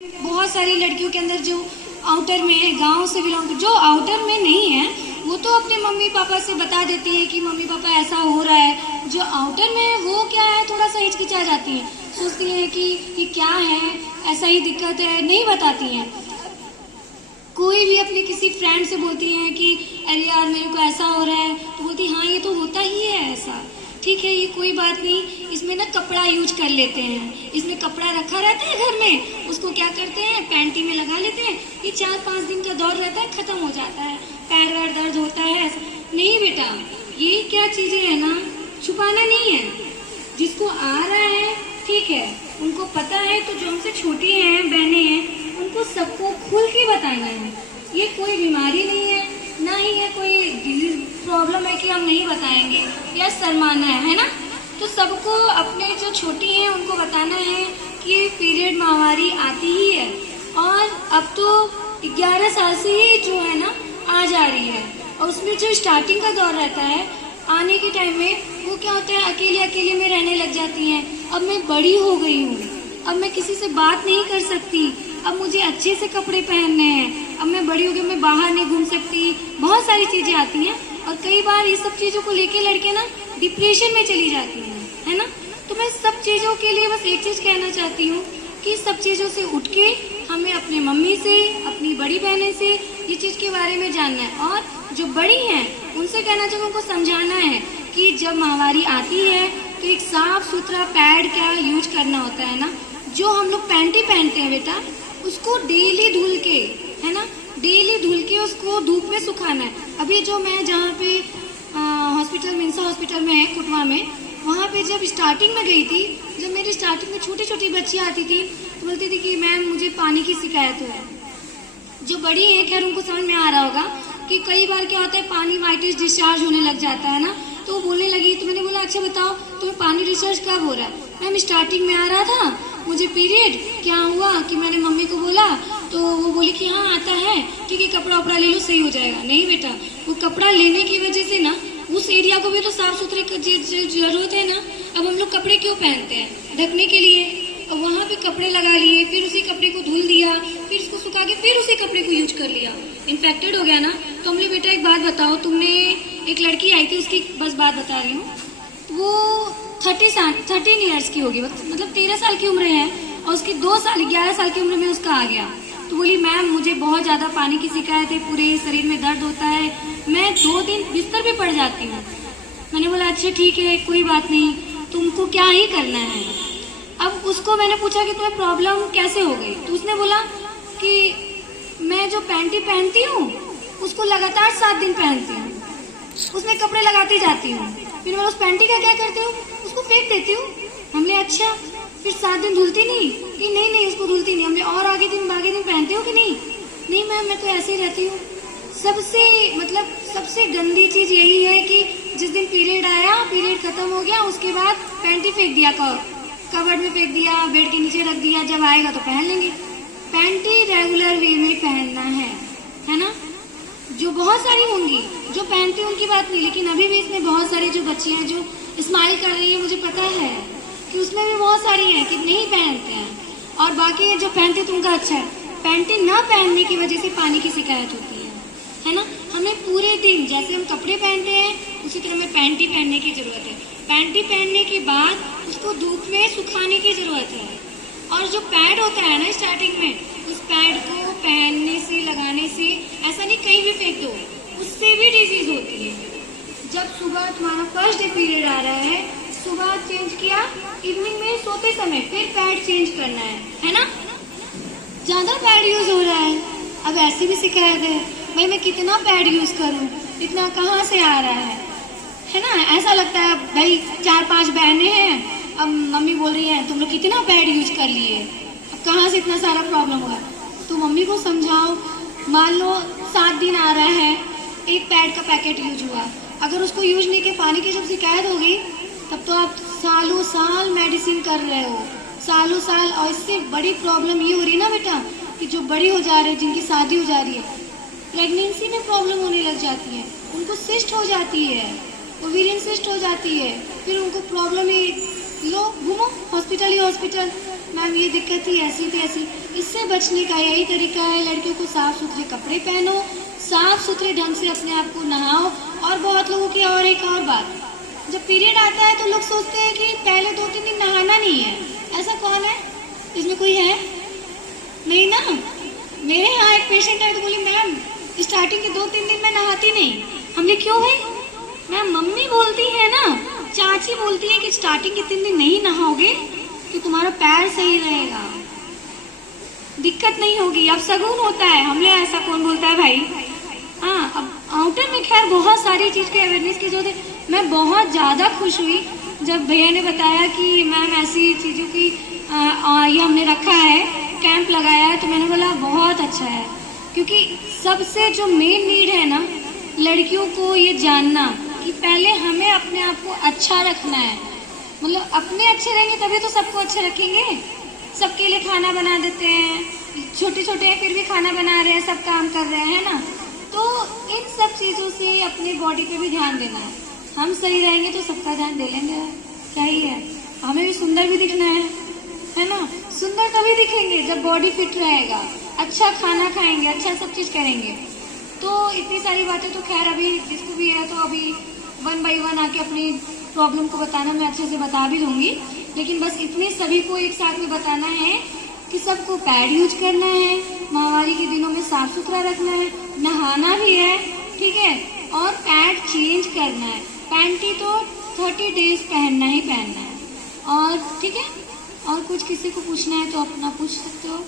बहुत सारी लड़कियों के अंदर जो आउटर में है, गांव से बिलोंग, जो आउटर में नहीं है वो तो अपने मम्मी पापा से बता देती है कि मम्मी पापा ऐसा हो रहा है। जो आउटर में है वो क्या है, थोड़ा सा हिचकिचा जाती है, सोचती है कि ये क्या है, ऐसा ही दिक्कत है, नहीं बताती हैं। कोई भी अपने किसी फ्रेंड से बोलती हैं कि अरे यार मेरे को ऐसा हो रहा है, तो बोलती हाँ ये तो होता ही है ऐसा, ठीक है ये कोई बात नहीं। इसमें ना कपड़ा यूज कर लेते हैं, इसमें कपड़ा रखा रहता है घर में, उसको क्या करते हैं पैंटी में लगा लेते हैं, ये 4-5 दिन का दौर रहता है, खत्म हो जाता है, पैर वैर दर्द होता है ऐसा। नहीं बेटा, ये क्या चीजें है ना, छुपाना नहीं है। जिसको आ रहा है ठीक है, उनको पता है, तो जो हमसे छोटी हैं बहनें हैं उनको सबको खुल के बताना है। ये कोई बीमारी नहीं है, ना ही है कोई डिजीज प्रॉब्लम है कि हम नहीं बताएंगे या शर्माना है ना। तो सबको अपने जो छोटी हैं उनको बताना है कि पीरियड माहवारी आती ही है, और अब तो 11 साल से ही जो है ना आ जा रही है। और उसमें जो स्टार्टिंग का दौर रहता है आने के टाइम में, वो क्या होता है अकेले अकेले में रहने लग जाती हैं। अब मैं बड़ी हो गई हूँ, अब मैं किसी से बात नहीं कर सकती, अब मुझे अच्छे से कपड़े पहनने हैं, अब मैं बड़ी हो गई, मैं बाहर नहीं घूम सकती, बहुत सारी चीजें आती हैं। और कई बार ये सब चीजों को लेके लड़के ना डिप्रेशन में चली जाती हैं, है ना। तो मैं सब चीजों के लिए बस एक चीज कहना चाहती हूँ कि सब चीजों से उठ के हमें अपनी मम्मी से, अपनी बड़ी बहनें से ये चीज के बारे में जानना है, और जो बड़ी हैं उनसे कहना चाहिए, उनको समझाना है कि जब माहवारी आती है तो एक साफ सुथरा पैड क्या यूज करना होता है ना। जो हम लोग पैंटी पहनते हैं बेटा, उसको डेली धुल के, है ना, डेली धुल के उसको धूप में सुखाना है। अभी जो मैं जहाँ पे हॉस्पिटल, मिन्सा हॉस्पिटल में है कुटवा में, वहाँ पे जब स्टार्टिंग में गई थी, जब मेरी स्टार्टिंग में छोटी छोटी बच्चियाँ आती थी तो बोलती थी कि मैम मुझे पानी की शिकायत है। जो बड़ी है खैर उनको समझ में आ रहा होगा कि कई बार क्या होता है पानी वाइटिश डिस्चार्ज होने लग जाता है ना, तो वो बोलने लगी। तो मैंने बोला अच्छा बताओ तुम्हें पानी डिस्चार्ज कब हो रहा है? मैम स्टार्टिंग में आ रहा था मुझे पीरियड, क्या हुआ कि मैंने मम्मी को बोला तो वो बोली कि हाँ आता है, ठीक है कपड़ा वपड़ा ले लो सही हो जाएगा। नहीं बेटा, वो कपड़ा लेने की वजह से ना उस एरिया को भी तो साफ सुथरे जरूरत है ना। अब हम लोग कपड़े क्यों पहनते हैं? ढकने के लिए। अब वहाँ पे कपड़े लगा लिए, फिर उसी कपड़े को धुल दिया, फिर उसको सुखा के फिर उसी कपड़े को यूज कर लिया, इन्फेक्टेड हो गया ना। तो हमने बेटा एक बात बताओ, तुमने एक लड़की आई थी उसकी बस बात बता रही हूँ, वो 13 ईयर्स की होगी, मतलब 13 साल की उम्र है, और उसकी 11 साल की उम्र में उसका आ गया। तो बोली मैम मुझे बहुत ज़्यादा पानी की शिकायत है, पूरे शरीर में दर्द होता है, मैं 2 दिन बिस्तर पे पड़ जाती हूँ। मैंने बोला अच्छा ठीक है कोई बात नहीं, तुमको क्या ही करना है। अब उसको मैंने पूछा कि तुम्हें प्रॉब्लम कैसे हो गई, तो उसने बोला कि मैं जो पैंटी पहनती हूँ उसको लगातार 7 दिन पहनती हूँ, उसमें कपड़े लगाती जाती हूँ, फिर मैं उस पैंटी का क्या करती हूँ, उसको फेंक देती हूँ। हमने अच्छा फिर 7 दिन धुलती नहीं? कि नहीं उसको धुलती नहीं। हमने और आगे दिन पहनते हो कि नहीं? नहीं मैम मैं तो ऐसे ही रहती हूँ। सबसे गंदी चीज यही है कि जिस दिन पीरियड आया, पीरियड खत्म हो गया, उसके बाद पैंटी फेंक दिया, कबर्ड में फेंक दिया, बेड के नीचे रख दिया, जब आएगा तो पहन लेंगे। पैंटी रेगुलर वे में पहनना है ना। जो बहुत सारी होंगी जो पहनती उनकी बात नहीं, लेकिन अभी भी इसमें बहुत सारी जो बच्चियां जो स्माइल कर रही है, मुझे पता है कि उसमें भी बहुत सारी हैं कि नहीं पहनते हैं, और बाकी जो पहनते तो उनका अच्छा है। पैंटी ना पहनने की वजह से पानी की शिकायत होती है ना। हमें पूरे दिन जैसे हम कपड़े पहनते हैं उसी तरह हमें पैंटी पहनने की जरूरत है। पैंटी पहनने के बाद उसको धूप में सुखाने की जरूरत है। और जो पैड होता है ना स्टार्टिंग में, उस पैड को पहनने से, लगाने से, ऐसा नहीं कहीं भी फेंक दो, उससे भी डिजीज होती है। जब सुबह तुम्हारा फर्स्ट डे पीरियड आ रहा है, सुबह चेंज किया, इवनिंग में सोते समय फिर पैड चेंज करना है ना। ज्यादा पैड यूज हो रहा है, अब ऐसी भी शिकायत है भाई मैं कितना पैड यूज करूं, इतना कहाँ से आ रहा है ना। ऐसा लगता है भाई 4-5 बहनें हैं, अब मम्मी बोल रही है तुम लोग कितना पैड यूज कर लिए, अब कहाँ से इतना सारा प्रॉब्लम हुआ। तो मम्मी को समझाओ, मान लो 7 दिन आ रहा है, एक पैड का पैकेट यूज हुआ, अगर उसको यूज नहीं किया, पानी की जब शिकायत हो गई, तब तो आप सालों साल मेडिसिन कर रहे हो, सालों साल। और इससे बड़ी प्रॉब्लम ये हो रही है ना बेटा कि जो बड़ी हो जा रही है, जिनकी शादी हो जा रही है, प्रेगनेंसी में प्रॉब्लम होने लग जाती है, उनको सिस्ट हो जाती है, ओवेरियन सिस्ट हो जाती है, फिर उनको प्रॉब्लम है, लो घूमो हॉस्पिटल ही हॉस्पिटल। मैम ये दिक्कत थी, ऐसी थी ऐसी। इससे बचने का यही तरीका है, लड़कियों को साफ सुथरे कपड़े पहनो, साफ सुथरे ढंग से अपने आप को नहाओ। और बहुत लोगों की और एक और बात, जब पीरियड आता है तो लोग सोचते हैं कि पहले 2-3 दिन नहाना नहीं है। ऐसा कौन है? इसमें कोई है? नहीं ना। मेरे यहाँ एक पेशेंट है तो बोली मैम स्टार्टिंग के 2-3 दिन मैं नहाती नहीं। हमने क्यों भाई? मैम मम्मी बोलती है ना, चाची बोलती है कि स्टार्टिंग के 3 दिन नहीं नहाओगे तो तुम्हारा पैर सही रहेगा, दिक्कत नहीं होगी, अब शगुन होता है। हमने ऐसा कौन बोलता है भाई? हाँ, अब आउटर में खैर बहुत सारी चीज के अवेयरनेस की जरूरत है। मैं बहुत ज्यादा खुश हुई जब भैया ने बताया कि मैम ऐसी चीजों की ये हमने रखा है, कैंप लगाया है। तो मैंने बोला बहुत अच्छा है, क्योंकि सबसे जो मेन नीड है ना लड़कियों को ये जानना कि पहले हमें अपने आप को अच्छा रखना है। मतलब अपने अच्छे रहेंगे तभी तो सबको अच्छे रखेंगे। सबके लिए खाना बना देते हैं, छोटे छोटे हैं फिर भी खाना बना रहे हैं, सब काम कर रहे हैं ना। तो इन सब चीज़ों से अपनी बॉडी पे भी ध्यान देना है। हम सही रहेंगे तो सबका ध्यान दे लेंगे। क्या ही है, हमें भी सुंदर भी दिखना है ना। सुंदर तभी दिखेंगे जब बॉडी फिट रहेगा, अच्छा खाना खाएंगे, अच्छा सब चीज़ करेंगे। तो इतनी सारी बातें तो खैर अभी जिसको भी है तो अभी 1 बाय 1 आके अपनी प्रॉब्लम को बताना मैं अच्छे से बता भी दूंगी। लेकिन बस इतने सभी को एक साथ में बताना है कि सबको पैड यूज करना है, महामारी के दिनों में साफ सुथरा रखना है, नहाना भी है, ठीक है, और पैड चेंज करना है। पैंटी तो 30 डेज पहनना ही पहनना है। और ठीक है, और कुछ किसी को पूछना है तो अपना पूछ सकते हो।